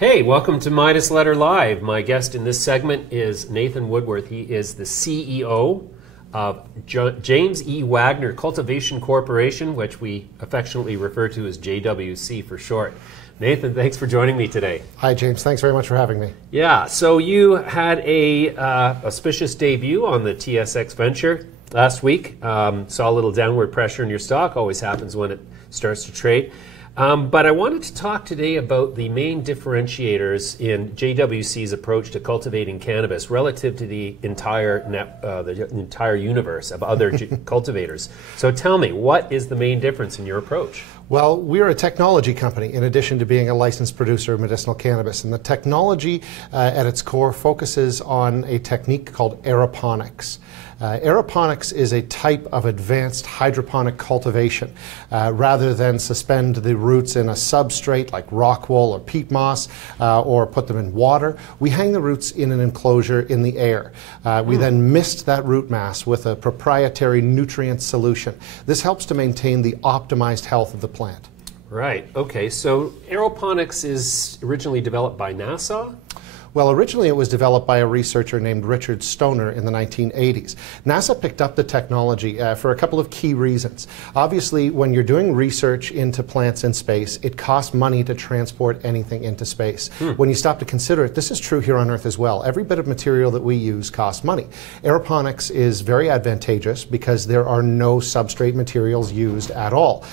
Hey, welcome to Midas Letter Live. My guest in this segment is Nathan Woodworth. He is the CEO of James E Wagner Cultivation Corporation, which we affectionately refer to as JWC for short. Nathan, thanks for joining me today. Hi, James. Thanks very much for having me. Yeah, so you had a auspicious debut on the TSX Venture last week. Saw a little downward pressure in your stock. Always happens when it starts to trade. But I wanted to talk today about the main differentiators in JWC's approach to cultivating cannabis relative to the entire universe of other cultivators. So tell me, what is the main difference in your approach? Well, we're a technology company in addition to being a licensed producer of medicinal cannabis. And the technology at its core focuses on a technique called aeroponics. Aeroponics is a type of advanced hydroponic cultivation. Rather than suspend the roots in a substrate like rock wool or peat moss or put them in water, we hang the roots in an enclosure in the air. We then mist that root mass with a proprietary nutrient solution. This helps to maintain the optimized health of the plant. Right. Okay. So Aeroponics is originally developed by NASA? Well, originally it was developed by a researcher named Richard Stoner in the 1980s. NASA picked up the technology for a couple of key reasons. Obviously, when you're doing research into plants in space, it costs money to transport anything into space. When you stop to consider it, this is true here on Earth as well. Every bit of material that we use costs money. Aeroponics is very advantageous because there are no substrate materials used at all.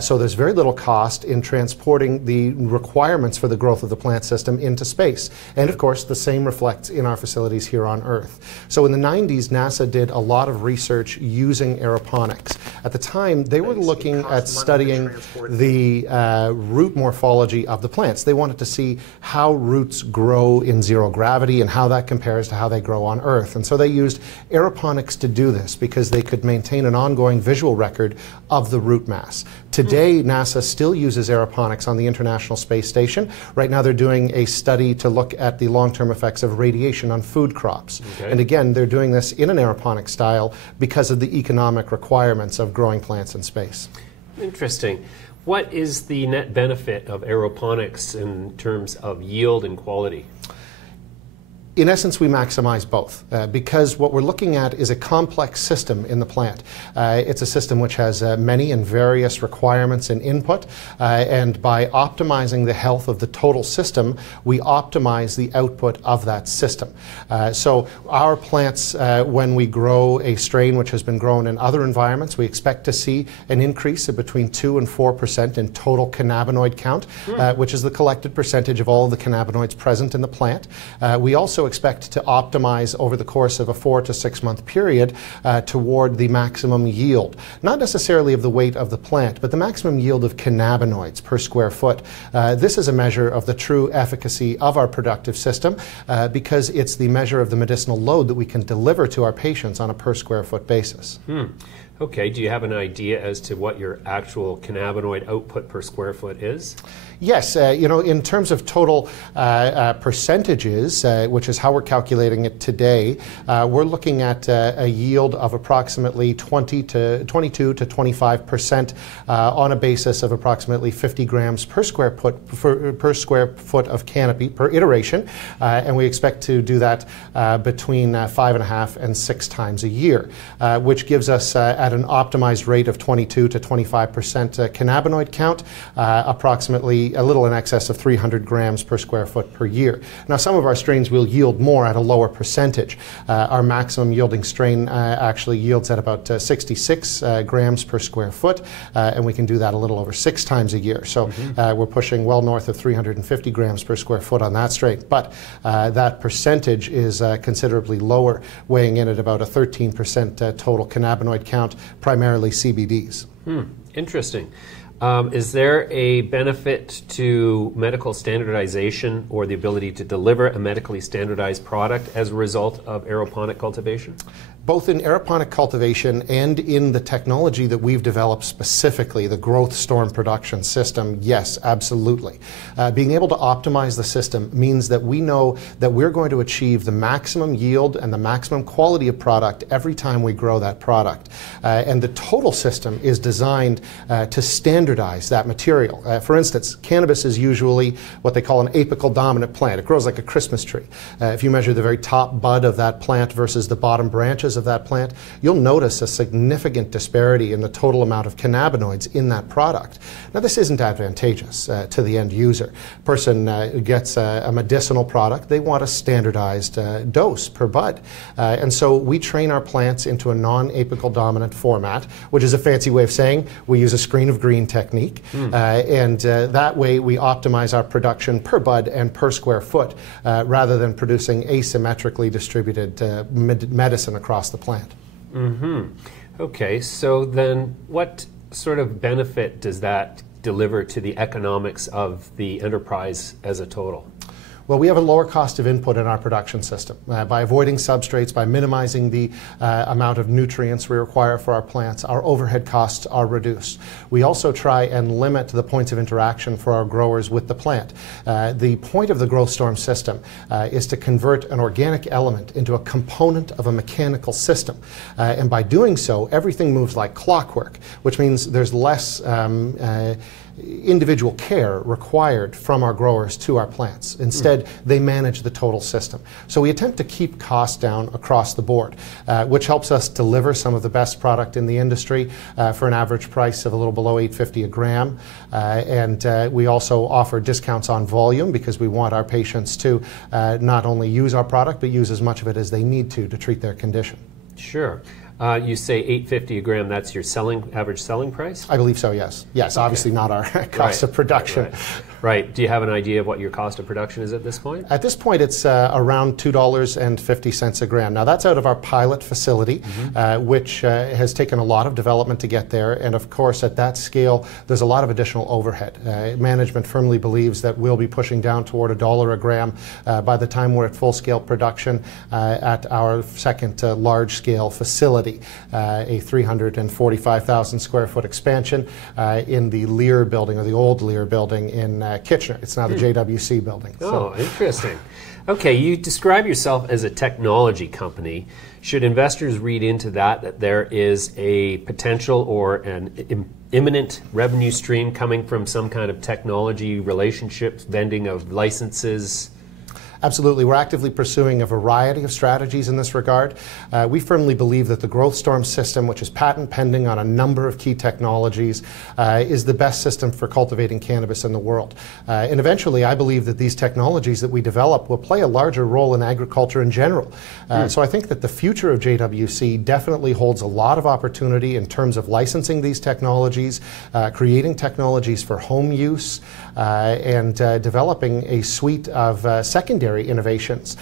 So there's very little cost in transporting the requirements for the growth of the plant system into space. And of course, the same reflects in our facilities here on Earth. So in the 90s, NASA did a lot of research using aeroponics. At the time, they were looking at studying the root morphology of the plants. They wanted to see how roots grow in zero gravity and how that compares to how they grow on Earth. And so they used aeroponics to do this because they could maintain an ongoing visual record of the root mass. Today, NASA still uses aeroponics on the International Space Station. Right now, they're doing a study to look at the long-term effects of radiation on food crops. Okay. And again, they're doing this in an aeroponic style because of the economic requirements of growing plants in space. Interesting. What is the net benefit of aeroponics in terms of yield and quality? In essence, we maximize both because what we're looking at is a complex system in the plant. It's a system which has many and various requirements and input, and by optimizing the health of the total system, we optimize the output of that system. So our plants, when we grow a strain which has been grown in other environments, we expect to see an increase of between 2 and 4% in total cannabinoid count, which is the collected percentage of all the cannabinoids present in the plant. We also expect to optimize over the course of a 4 to 6 month period toward the maximum yield. Not necessarily of the weight of the plant, but the maximum yield of cannabinoids per square foot. This is a measure of the true efficacy of our productive system because it's the measure of the medicinal load that we can deliver to our patients on a per square foot basis. Okay, do you have an idea as to what your actual cannabinoid output per square foot is? Yes, in terms of total percentages, which is how we're calculating it today, we're looking at a yield of approximately 22 to 25% on a basis of approximately 50 grams per square foot of canopy per iteration, and we expect to do that between 5.5 and 6 times a year, which gives us at an optimized rate of 22 to 25% cannabinoid count, approximately a little in excess of 300 grams per square foot per year. Now, some of our strains will yield more at a lower percentage. Our maximum yielding strain actually yields at about 66 grams per square foot, and we can do that a little over 6 times a year. So we're pushing well north of 350 grams per square foot on that strain. But that percentage is considerably lower, weighing in at about a 13% total cannabinoid count, primarily CBDs. Interesting. Is there a benefit to medical standardization or the ability to deliver a medically standardized product as a result of aeroponic cultivation? Both in aeroponic cultivation and in the technology that we've developed specifically, the growth storm production system, yes, absolutely. Being able to optimize the system means that we know that we're going to achieve the maximum yield and the maximum quality of product every time we grow that product. And the total system is designed to standardize that material. For instance, cannabis is usually what they call an apical dominant plant. It grows like a Christmas tree. If you measure the very top bud of that plant versus the bottom branches of that plant, you'll notice a significant disparity in the total amount of cannabinoids in that product. Now, this isn't advantageous to the end user. Person gets a medicinal product, they want a standardized dose per bud. And so we train our plants into a non-apical dominant format, which is a fancy way of saying we use a screen of green technique. And that way we optimize our production per bud and per square foot rather than producing asymmetrically distributed medicine across the plant. Okay, so then what sort of benefit does that deliver to the economics of the enterprise as a total? Well, we have a lower cost of input in our production system. By avoiding substrates, by minimizing the amount of nutrients we require for our plants, our overhead costs are reduced. We also try and limit the points of interaction for our growers with the plant. The point of the growth storm system is to convert an organic element into a component of a mechanical system. And by doing so, everything moves like clockwork, which means there's less individual care required from our growers to our plants. Instead, they manage the total system. So we attempt to keep costs down across the board, which helps us deliver some of the best product in the industry for an average price of a little below $8.50 a gram. And we also offer discounts on volume because we want our patients to not only use our product, but use as much of it as they need to treat their condition. Sure. You say $8.50 a gram, that's your average selling price? I believe so, yes. Yes, okay. Obviously not our cost of production. Right. Do you have an idea of what your cost of production is at this point? At this point, it's around $2.50 a gram. Now, that's out of our pilot facility, which has taken a lot of development to get there. And of course, at that scale, there's a lot of additional overhead. Management firmly believes that we'll be pushing down toward $1 a gram by the time we're at full-scale production at our second large-scale facility, a 345,000 square foot expansion in the Lear building, or the old Lear building in Kitchener. It's now the JWCA building. Oh, interesting. Okay, you describe yourself as a technology company. Should investors read into that there is a potential or an imminent revenue stream coming from some kind of technology relationships, vending of licenses? Absolutely. We're actively pursuing a variety of strategies in this regard. We firmly believe that the growth storm system, which is patent pending on a number of key technologies, is the best system for cultivating cannabis in the world. And eventually, I believe that these technologies that we develop will play a larger role in agriculture in general. So I think that the future of JWC definitely holds a lot of opportunity in terms of licensing these technologies, creating technologies for home use, and developing a suite of secondary innovations,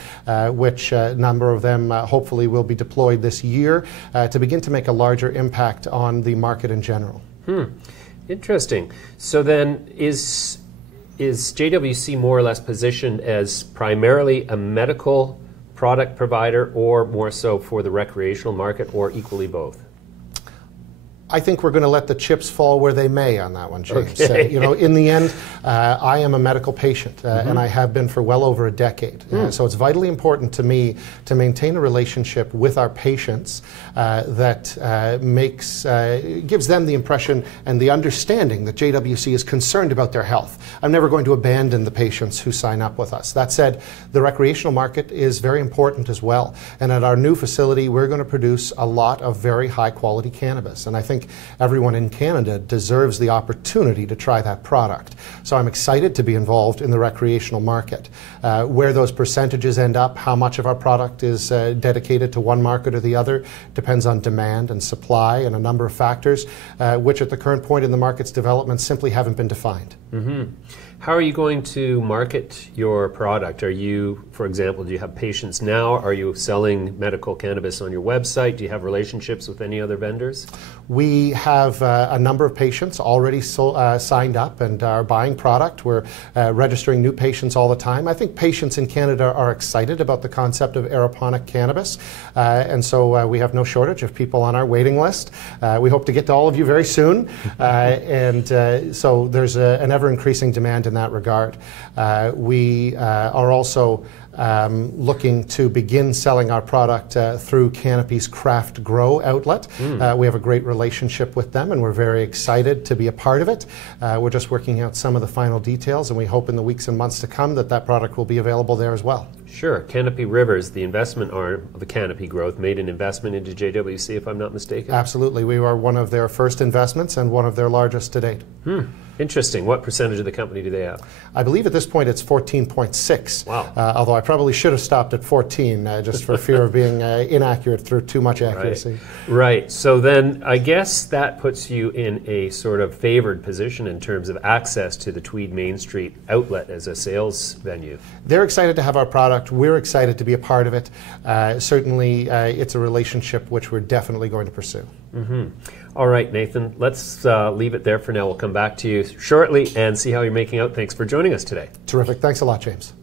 which a number of them hopefully will be deployed this year to begin to make a larger impact on the market in general. Interesting. So then is JWC more or less positioned as primarily a medical product provider, or more so for the recreational market, or equally both? I think we're going to let the chips fall where they may on that one, James. Okay. You know, in the end, I am a medical patient, and I have been for well over a decade. So it's vitally important to me to maintain a relationship with our patients that gives them the impression and the understanding that JWC is concerned about their health. I'm never going to abandon the patients who sign up with us. That said, the recreational market is very important as well. And at our new facility, we're going to produce a lot of very high quality cannabis. And I think everyone in Canada deserves the opportunity to try that product. So I'm excited to be involved in the recreational market. Where those percentages end up, how much of our product is dedicated to one market or the other, depends on demand and supply and a number of factors, which at the current point in the market's development simply haven't been defined. How are you going to market your product? Are you, for example, do you have patients now? Are you selling medical cannabis on your website? Do you have relationships with any other vendors? We have a number of patients already signed up and are buying product. We're registering new patients all the time. I think patients in Canada are excited about the concept of aeroponic cannabis, and so we have no shortage of people on our waiting list. We hope to get to all of you very soon, so there's an ever-increasing demand in that regard. We are also looking to begin selling our product through Canopy's Craft Grow outlet. We have a great relationship with them and we're very excited to be a part of it. We're just working out some of the final details and we hope in the weeks and months to come that product will be available there as well. Sure. Canopy Rivers, the investment arm of the Canopy Growth, made an investment into JWCA, if I'm not mistaken? Absolutely. We are one of their first investments and one of their largest to date. Interesting. What percentage of the company do they have? I believe at this point it's 14.6. Wow. Although I probably should have stopped at 14 just for fear of being inaccurate through too much accuracy. Right. So then I guess that puts you in a sort of favored position in terms of access to the Tweed Main Street outlet as a sales venue. They're excited to have our product. We're excited to be a part of it. Certainly it's a relationship which we're definitely going to pursue. All right, Nathan, let's leave it there for now. We'll come back to you shortly and see how you're making out. Thanks for joining us today. Terrific. Thanks a lot, James.